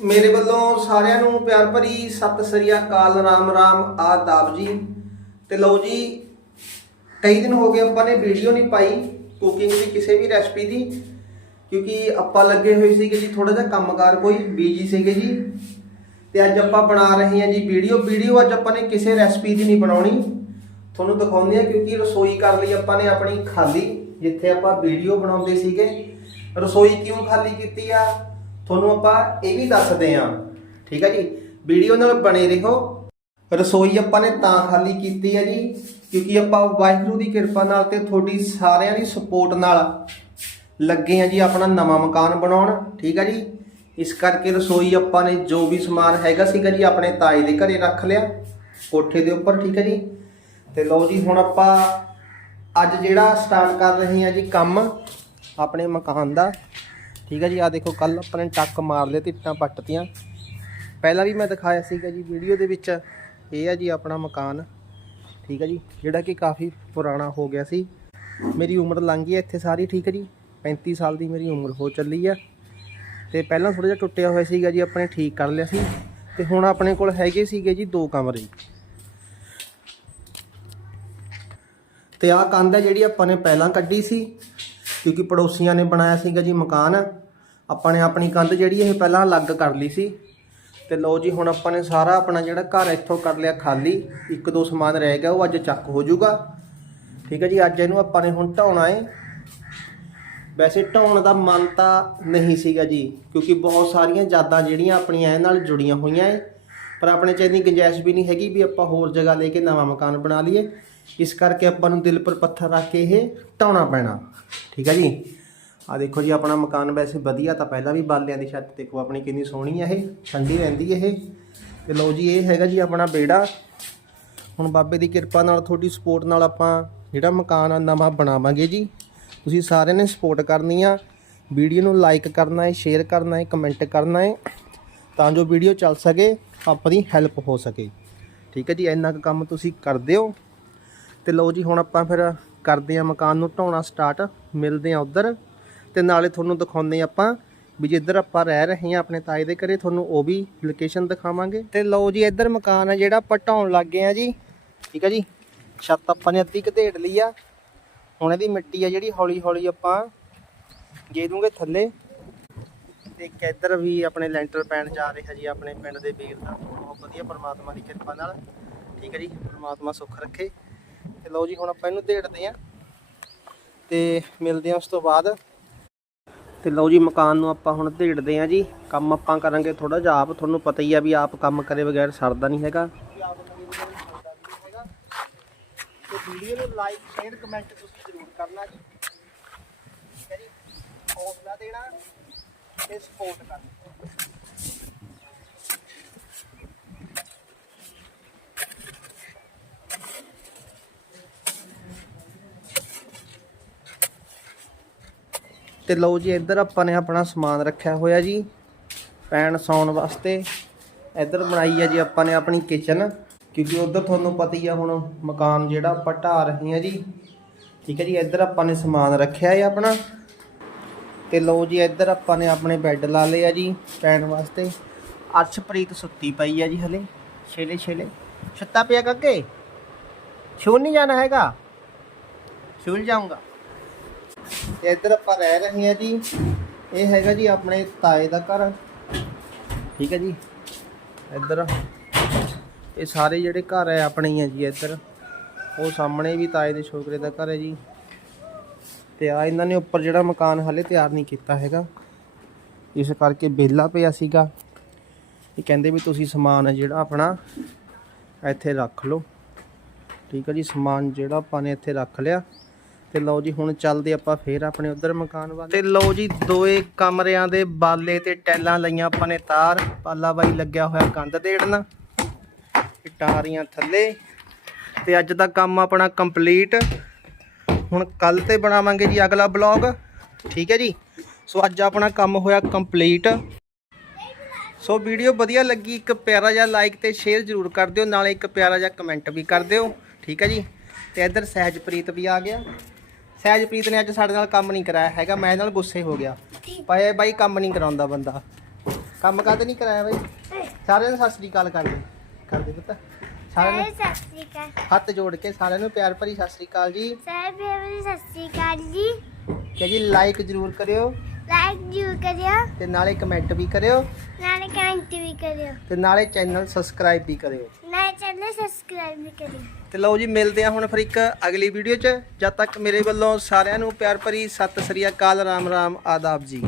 ਮੇਰੇ ਵੱਲੋਂ ਸਾਰਿਆਂ ਨੂੰ ਪਿਆਰ ਭਰੀ ਸਤਿ ਸ੍ਰੀ ਅਕਾਲ, ਰਾਮ ਰਾਮ, ਆਦਾਬ ਜੀ। ਤੇ ਲਓ ਜੀ, ਕਈ ਦਿਨ ਹੋ ਗਏ ਆਪਾਂ ਨੇ ਵੀਡੀਓ ਨਹੀਂ ਪਾਈ ਕੁਕਿੰਗ ਦੀ ਕਿਸੇ ਵੀ ਰੈਸਪੀ ਦੀ, ਕਿਉਂਕਿ ਆਪਾਂ ਲੱਗੇ ਹੋਏ ਸੀਗੇ ਜੀ ਥੋੜਾ ਜਿਹਾ ਕੰਮਕਾਰ ਕੋਈ ਬੀਜੀ ਸੀਗੇ ਜੀ। ਤੇ ਅੱਜ ਆਪਾਂ ਬਣਾ ਰਹੇ ਹਾਂ ਜੀ ਵੀਡੀਓ ਵੀਡੀਓ ਅੱਜ ਆਪਾਂ ਨੇ ਕਿਸੇ ਰੈਸਪੀ ਦੀ ਨਹੀਂ ਬਣਾਉਣੀ। ਤੁਹਾਨੂੰ ਦਿਖਾਉਂਦੇ ਆ ਕਿਉਂਕਿ ਰਸੋਈ ਕਰ ਲਈ ਆਪਾਂ ਨੇ ਆਪਣੀ ਖਾਲੀ, ਜਿੱਥੇ ਆਪਾਂ ਵੀਡੀਓ ਬਣਾਉਂਦੇ ਸੀਗੇ। ਰਸੋਈ ਕਿਉਂ ਖਾਲੀ ਕੀਤੀ ਆ? ਤੁਹਾਨੂੰ ਆਪਾਂ ਇਹ ਵੀ ਦੱਸਦੇ ਆ ਠੀਕ ਹੈ ਜੀ? ਵੀਡੀਓ ਨਾਲ ਬਣੇ ਰਹੋ। ਰਸੋਈ ਆਪਾਂ ਨੇ ਤਾਂ ਖਾਲੀ ਕੀਤੀ ਹੈ ਜੀ, ਕਿਉਂਕਿ ਆਪਾਂ ਵਾਹਿਗੁਰੂ ਦੀ ਕਿਰਪਾ ਨਾਲ ਤੇ ਤੁਹਾਡੀ ਸਾਰਿਆਂ ਦੀ ਸਪੋਰਟ ਨਾਲ ਲੱਗੇ ਆ ਜੀ ਆਪਣਾ ਨਵਾਂ ਮਕਾਨ ਬਣਾਉਣ। ਠੀਕ ਹੈ ਜੀ? ਇਸ ਕਰਕੇ ਰਸੋਈ ਆਪਾਂ ਨੇ ਜੋ ਵੀ ਸਮਾਨ ਹੈਗਾ ਸੀਗਾ ਜੀ, ਆਪਣੇ ਤਾਏ ਦੇ ਘਰੇ ਰੱਖ ਲਿਆ, ਕੋਠੇ ਦੇ ਉੱਪਰ। ਠੀਕ ਹੈ ਜੀ? ਤੇ ਲਓ ਜੀ, ਹੁਣ ਆਪਾਂ ਅੱਜ ਜਿਹੜਾ ਸਟਾਰਟ ਕਰ ਰਹੇ ਹਾਂ ਜੀ ਕੰਮ, ਆਪਣੇ ਮਕਾਨ ਦਾ। ਠੀਕ ਹੈ ਜੀ ਆ ਦੇਖੋ ਕੱਲ ਆਪਾਂ ਨੇ ਟੱਕ ਮਾਰ ਲਏ ਤੇ ਇੱਟਾਂ ਪੱਟਤੀਆਂ ਪਹਿਲਾਂ ਵੀ ਮੈਂ ਦਿਖਾਇਆ ਸੀਗਾ ਜੀ ਵੀਡੀਓ ਦੇ ਵਿੱਚ, ਇਹ ਆ ਜੀ ਆਪਣਾ ਮਕਾਨ। ਠੀਕ ਹੈ ਜੀ, ਜਿਹੜਾ ਕਿ ਕਾਫੀ ਪੁਰਾਣਾ ਹੋ ਗਿਆ ਸੀ। ਮੇਰੀ ਉਮਰ ਲੰਘ ਗਈ ਹੈ ਇੱਥੇ ਸਾਰੀ, ਠੀਕ ਹੈ ਜੀ। 35 ਸਾਲ ਦੀ ਮੇਰੀ ਉਮਰ ਹੋ ਚੱਲੀ ਆ। ਤੇ ਪਹਿਲਾਂ ਥੋੜਾ ਜਿਹਾ ਟੁੱਟਿਆ ਹੋਇਆ ਸੀਗਾ ਜੀ, ਆਪਣੇ ਠੀਕ ਕਰ ਲਿਆ ਸੀ। ਤੇ ਹੁਣ ਆਪਣੇ ਕੋਲ ਹੈਗੇ ਸੀਗੇ ਜੀ ਦੋ ਕਮਰੇ। ਤੇ ਆਹ ਕੰਧ ਹੈ ਜਿਹੜੀ ਆਪਾਂ ਨੇ ਪਹਿਲਾਂ ਕੱਢੀ ਸੀ। ਕਿਉਂਕਿ ਪੜੋਸੀਆਂ ਨੇ ਬਣਾਇਆ ਸੀਗਾ ਜੀ ਮਕਾਨ। ਆਪਾਂ ਨੇ ਆਪਣੀ ਕੰਧ ਜਿਹੜੀ ਇਹ ਪਹਿਲਾਂ ਅਲੱਗ ਕਰ ਲਈ ਸੀ। ਤੇ ਲਓ ਜੀ, ਹੁਣ ਆਪਾਂ ਨੇ ਸਾਰਾ ਆਪਣਾ ਜਿਹੜਾ ਘਰ ਇੱਥੋਂ ਕਰ ਲਿਆ ਖਾਲੀ। ਇੱਕ ਦੋ ਸਮਾਨ ਰਹਿ ਗਿਆ, ਉਹ ਅੱਜ ਚੱਕ ਹੋ ਜਾਊਗਾ। ਠੀਕ ਹੈ ਜੀ, ਅੱਜ ਇਹਨੂੰ ਆਪਾਂ ਨੇ ਹੁਣ ਢਾਉਣਾ ਏ। ਵੈਸੇ ਢਾਉਣ ਦਾ ਮਨ ਤਾਂ ਨਹੀਂ ਸੀਗਾ ਜੀ, ਕਿਉਂਕਿ ਬਹੁਤ ਸਾਰੀਆਂ ਯਾਦਾਂ ਜਿਹੜੀਆਂ ਆਪਣੀਆਂ ਇਹ ਨਾਲ ਜੁੜੀਆਂ ਹੋਈਆਂ ਏ। ਪਰ ਆਪਣੇ ਚ ਇੰਨੀ ਗੁੰਜਾਇਸ਼ ਵੀ ਨਹੀਂ ਹੈਗੀ ਵੀ ਆਪਾਂ ਹੋਰ ਜਗ੍ਹਾ ਲੈ ਕੇ ਨਵਾਂ ਮਕਾਨ ਬਣਾ ਲਈਏ। ਇਸ ਕਰਕੇ ਆਪਾਂ ਨੂੰ ਦਿਲ ਪਰ ਪੱਥਰ ਰੱਖ ਕੇ ਇਹ ਢਾਉਣਾ ਪੈਣਾ। ਠੀਕ ਹੈ ਜੀ? ਆ ਦੇਖੋ ਜੀ, ਆਪਣਾ ਮਕਾਨ ਵੈਸੇ ਵਧੀਆ ਤਾਂ ਪਹਿਲਾਂ ਵੀ ਬਾਲਿਆਂ ਦੀ ਛੱਤ ਦੇਖੋ, ਆਪਣੀ ਕਿੰਨੀ ਸੋਹਣੀ ਆ ਇਹ, ਠੰਡੀ ਰਹਿੰਦੀ ਇਹ। ਤੇ ਲਓ ਜੀ, ਇਹ ਹੈਗਾ ਜੀ ਆਪਣਾ ਬੇੜਾ। ਹੁਣ ਬਾਬੇ ਦੀ ਕਿਰਪਾ ਨਾਲ ਤੁਹਾਡੀ ਸਪੋਰਟ ਨਾਲ ਆਪਾਂ ਜਿਹੜਾ ਮਕਾਨ ਆ, ਨਵਾਂ ਬਣਾਵਾਂਗੇ ਜੀ। ਤੁਸੀਂ ਸਾਰਿਆਂ ਨੇ ਸਪੋਰਟ ਕਰਨੀ ਆ। ਵੀਡੀਓ ਨੂੰ ਲਾਈਕ ਕਰਨਾ ਹੈ ਸ਼ੇਅਰ ਕਰਨਾ ਹੈ ਕਮੈਂਟ ਕਰਨਾ ਹੈ। ਤਾਂ ਜੋ ਵੀਡੀਓ ਚੱਲ ਸਕੇ, ਆਪਣੀ ਹੈਲਪ ਹੋ ਸਕੇ। ਠੀਕ ਹੈ ਜੀ, ਇੰਨਾ ਕੁ ਕੰਮ ਤੁਸੀਂ ਕਰ ਦਿਓ ਤੇ ਲਓ ਜੀ, ਹੁਣ ਆਪਾਂ ਫਿਰ ਕਰਦੇ ਆ ਮਕਾਨ ਨੂੰ ਢਾਉਣਾ ਸਟਾਰਟ ਮਿਲਦੇ ਆ ਉਧਰ। ਤੇ ਨਾਲੇ ਤੁਹਾਨੂੰ ਦਿਖਾਉਂਦੇ ਆਪਾਂ ਵੀ ਜਿੱਧਰ ਆਪਾਂ ਰਹਿ ਰਹੇ ਹਾਂ ਆਪਣੇ ਤਾਏ ਦੇ ਘਰੇ, ਤੁਹਾਨੂੰ ਉਹ ਵੀ ਲੋਕੇਸ਼ਨ ਦਿਖਾਵਾਂਗੇ। ਤੇ ਲਓ ਜੀ, ਇੱਧਰ ਮਕਾਨ ਆ ਜਿਹੜਾ ਆਪਾਂ ਢਾਉਣ ਲੱਗ ਗਏ ਆ ਜੀ। ਠੀਕ ਹੈ ਜੀ? ਛੱਤ ਆਪਾਂ ਨੇ ਅੱਧੀ ਘਦੇੜ ਲਈ ਆ। ਹੁਣ ਇਹਦੀ ਮਿੱਟੀ ਆ ਜਿਹੜੀ ਹੌਲੀ ਹੌਲੀ ਆਪਾਂ ਗੇ ਦੂੰਗੇ ਥੱਲੇ। ਤੇ ਇੱਧਰ ਵੀ ਆਪਣੇ ਲੈਂਟਰ ਪੈਣ ਜਾ ਰਿਹਾ ਜੀ, ਆਪਣੇ ਪਿੰਡ ਦੇ ਵੀਰ ਦਾ। ਬਹੁਤ ਵਧੀਆ ਪਰਮਾਤਮਾ ਦੀ ਕਿਰਪਾ ਨਾਲ। ਠੀਕ ਹੈ ਜੀ? ਪਰਮਾਤਮਾ ਸੁੱਖ ਰੱਖੇ। ਤੇ ਲਓ ਜੀ, ਹੁਣ ਆਪਾਂ ਇਹਨੂੰ ਢੇੜਦੇ ਆ ਤੇ ਮਿਲਦੇ ਆ ਉਸ ਤੋਂ ਬਾਅਦ। ਤੇ ਲਓ ਜੀ, ਮਕਾਨ ਨੂੰ ਆਪਾਂ ਹੁਣ ਢੇੜਦੇ ਆ ਜੀ। ਕੰਮ ਆਪਾਂ ਕਰਾਂਗੇ ਥੋੜਾ ਜਿਹਾ ਆਪ। ਤੁਹਾਨੂੰ ਪਤਾ ਹੀ ਆ ਵੀ ਆਪ ਕੰਮ ਕਰੇ ਬਗੈਰ ਸਰਦਾ ਨਹੀਂ ਹੈਗਾ। ਤੇ ਵੀਡੀਓ ਨੂੰ ਲਾਈਕ ਸ਼ੇਅਰ ਕਮੈਂਟ ਤੁਸੀਂ ਜ਼ਰੂਰ ਕਰਨਾ ਜੀ। ਠੀਕ ਹੈ ਜੀ? ਹੌਸਲਾ ਦੇਣਾ ਤੇ ਸਪੋਰਟ ਕਰਨਾ। ਤੇ ਲਓ ਜੀ, ਇੱਧਰ ਆਪਾਂ ਨੇ ਆਪਣਾ ਸਮਾਨ ਰੱਖਿਆ ਹੋਇਆ ਜੀ, ਪੈਣ ਸੌਣ ਵਾਸਤੇ। ਇੱਧਰ ਬਣਾਈ ਆ ਜੀ ਆਪਾਂ ਨੇ ਆਪਣੀ ਕਿਚਨ ਕਿਉਂਕਿ ਉਧਰ ਤੁਹਾਨੂੰ ਪਤਾ ਹੀ ਆ ਹੁਣ ਮਕਾਨ ਜਿਹੜਾ ਆਪਾਂ ਢਾ ਰਹੇ ਹਾਂ ਜੀ। ਠੀਕ ਹੈ ਜੀ, ਇੱਧਰ ਆਪਾਂ ਨੇ ਸਮਾਨ ਰੱਖਿਆ ਹੈ ਆਪਣਾ। ਤੇ ਲਓ ਜੀ, ਇੱਧਰ ਆਪਾਂ ਨੇ ਆਪਣੇ ਬੈੱਡ ਲਾ ਲਏ ਆ ਜੀ ਪੈਣ ਵਾਸਤੇ। ਅਰਸ਼ਪ੍ਰੀਤ ਸੁੱਤੀ ਪਈ ਆ ਜੀ ਹਲੇ, ਛੇਲੇ ਛੇਲੇ। ਛੱਤਾ ਪਿਆ ਕੱਕੇ? ਛੂਣ ਨਹੀਂ ਜਾਣਾ ਹੈਗਾ? ਛੂਲ ਜਾਊਂਗਾ। ਤੇ ਇੱਧਰ ਆਪਾਂ ਰਹਿ ਰਹੇ ਹਾਂ ਜੀ। ਇਹ ਹੈਗਾ ਜੀ ਆਪਣੇ ਤਾਏ ਦਾ ਘਰ। ਠੀਕ ਹੈ ਜੀ। ਇੱਧਰ। ਇਹ ਸਾਰੇ ਜਿਹੜੇ ਘਰ ਹੈ ਆਪਣੇ ਹੀ ਹੈ ਜੀ ਇੱਧਰ। ਉਹ ਸਾਹਮਣੇ ਵੀ ਤਾਏ ਦੇ ਛੋਕਰੇ ਦਾ ਘਰ ਹੈ ਜੀ। ਤੇ ਆ ਇਹਨਾਂ ਨੇ ਉੱਪਰ ਜਿਹੜਾ ਮਕਾਨ ਹਲੇ ਤਿਆਰ ਨਹੀਂ ਕੀਤਾ ਹੈਗਾ। ਇਸ ਕਰਕੇ ਵਿਹਲਾ ਪਿਆ ਸੀਗਾ। ਇਹ ਕਹਿੰਦੇ ਵੀ ਤੁਸੀਂ ਸਮਾਨ ਹੈ ਜਿਹੜਾ ਆਪਣਾ ਇੱਥੇ ਰੱਖ ਲਓ। ਠੀਕ ਹੈ ਜੀ, ਸਮਾਨ ਜਿਹੜਾ ਆਪਾਂ ਨੇ ਇੱਥੇ ਰੱਖ ਲਿਆ। ਤੇ ਲਓ ਜੀ, ਹੁਣ ਚੱਲਦੇ ਆਪਾਂ ਫੇਰ ਆਪਣੇ ਉਧਰ ਮਕਾਨ ਵੱਲ। ਤੇ ਲਓ ਜੀ, ਦੋਏ ਕਮਰਿਆਂ ਦੇ ਬਾਲੇ ਤੇ ਟੈਲਾਂ ਲਈਆਂ ਆਪਾਂ ਨੇ ਤਾਰ। ਪਾਲਾ ਬਾਈ ਲੱਗਿਆ ਹੋਇਆ ਕੰਧ ਦੇੜਨ। ਇਟਾਰੀਆਂ ਥੱਲੇ। ਤੇ ਅੱਜ ਦਾ ਕੰਮ ਆਪਣਾ ਕੰਪਲੀਟ। ਹੁਣ ਕੱਲ ਤੇ ਬਣਾਵਾਂਗੇ ਜੀ ਅਗਲਾ ਬਲੌਗ। ਠੀਕ ਹੈ ਜੀ? ਸੋ ਅੱਜ ਆਪਣਾ ਕੰਮ ਹੋਇਆ ਕੰਪਲੀਟ। ਸੋ ਵੀਡੀਓ ਵਧੀਆ ਲੱਗੀ, ਇੱਕ ਪਿਆਰਾ ਜਿਹਾ ਲਾਈਕ ਤੇ ਸ਼ੇਅਰ ਜ਼ਰੂਰ ਕਰ ਦਿਓ। ਨਾਲੇ ਇੱਕ ਪਿਆਰਾ ਜਿਹਾ ਕਮੈਂਟ ਵੀ ਕਰ ਦਿਓ। ਠੀਕ ਹੈ ਜੀ? ਤੇ ਇੱਧਰ ਸਹਿਜਪ੍ਰੀਤ ਵੀ ਆ ਗਿਆ। ਸਹਿਜਪ੍ਰੀਤ ਨੇ ਅੱਜ ਸਾਡੇ ਨਾਲ ਕੰਮ ਨਹੀਂ ਕਰਾਇਆ ਹੈਗਾ ਮੈਂ ਨਾਲ ਗੁੱਸੇ ਹੋ ਗਿਆ। ਪਾਏ ਬਾਈ ਕੰਮ ਨਹੀਂ ਕਰਾਉਂਦਾ ਬੰਦਾ। ਕੰਮ ਕਾਹਦੇ ਨਹੀਂ ਕਰਾਇਆ ਬਾਈ? ਸਾਰਿਆਂ ਨੂੰ ਸਤਿ ਸ੍ਰੀ ਅਕਾਲ ਕਰ ਦੇ ਕਰ ਦੇ ਪੁੱਤ। ਸਾਰਿਆਂ ਨੂੰ ਸਤਿ ਸ੍ਰੀ ਅਕਾਲ। ਹੱਥ ਜੋੜ ਕੇ ਸਾਰਿਆਂ ਨੂੰ ਪਿਆਰ ਭਰੀ ਸਤਿ ਸ੍ਰੀ ਅਕਾਲ ਜੀ। ਸਾਰੇ ਬੇਬੀ ਸਤਿ ਸ੍ਰੀ ਅਕਾਲ ਜੀ। ਕਿ ਜੀ ਲਾਈਕ ਜ਼ਰੂਰ ਕਰਿਓ। ਲਾਈਕ ਜੂ ਕਰਿਓ। ਤੇ ਨਾਲੇ ਕਮੈਂਟ ਵੀ ਕਰਿਓ। ਨਾਲੇ ਕਮੈਂਟ ਵੀ ਕਰਿਓ। ਤੇ ਨਾਲੇ ਚੈਨਲ ਸਬਸਕ੍ਰਾਈਬ ਵੀ ਕਰਿਓ। ਨਾਲੇ ਚੈਨਲ ਸਬਸਕ੍ਰਾਈਬ ਵੀ ਕਰਿਓ। ਤੇ ਲਓ ਜੀ ਮਿਲਦੇ ਆ ਹੁਣ ਫਿਰ ਇੱਕ ਅਗਲੀ ਵੀਡੀਓ 'ਚ। ਜਦ ਤੱਕ ਮੇਰੇ ਵੱਲੋਂ ਸਾਰਿਆਂ ਨੂੰ ਪਿਆਰ ਭਰੀ ਸਤਿ ਸ੍ਰੀ ਅਕਾਲ ਰਾਮ ਰਾਮ ਆਦਾਬ ਜੀ।